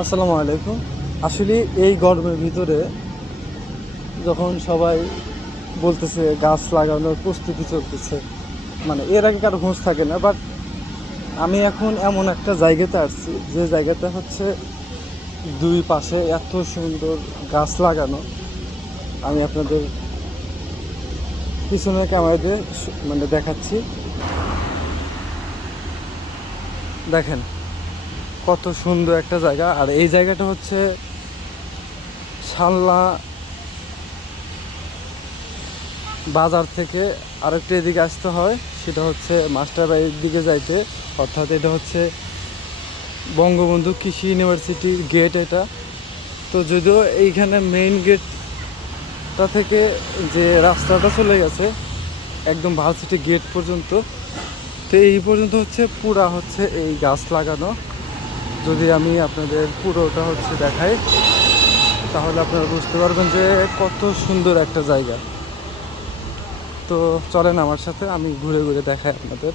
আসসালামু আলাইকুম। আসলে এই গরমের ভিতরে যখন সবাই বলতেছে গাছ লাগানোর প্রস্তুতি চলতেছে, মানে এর আগে কারো খোঁজ থাকে না, বাট আমি এখন এমন একটা জায়গাতে আসছি যে জায়গাতে হচ্ছে দুই পাশে এত সুন্দর গাছ লাগানো। আমি আপনাদের পিছনে ক্যামেরা দিয়ে মানে দেখাচ্ছি। দেখেন কত সুন্দর একটা জায়গা। আর এই জায়গাটা হচ্ছে শালনা বাজার থেকে আরেকটু এদিকে আসতে হয়, সেটা হচ্ছে মাস্টার বাড়ির দিকে যাইতে। অর্থাৎ এটা হচ্ছে বঙ্গবন্ধু কৃষি ইউনিভার্সিটির গেট এটা। তো যদিও এইখানে মেইন গেটটা থেকে যে রাস্তাটা চলে গেছে একদম ভার্সিটি গেট পর্যন্ত, তো এই পর্যন্ত হচ্ছে পুরা হচ্ছে এই গাছ লাগানো। যদি আমি আপনাদের পুরোটা হচ্ছে দেখাই তাহলে আপনারা বুঝতে পারবেন যে কত সুন্দর একটা জায়গা। তো চলেন আমার সাথে, আমি ঘুরে ঘুরে দেখাই আপনাদের।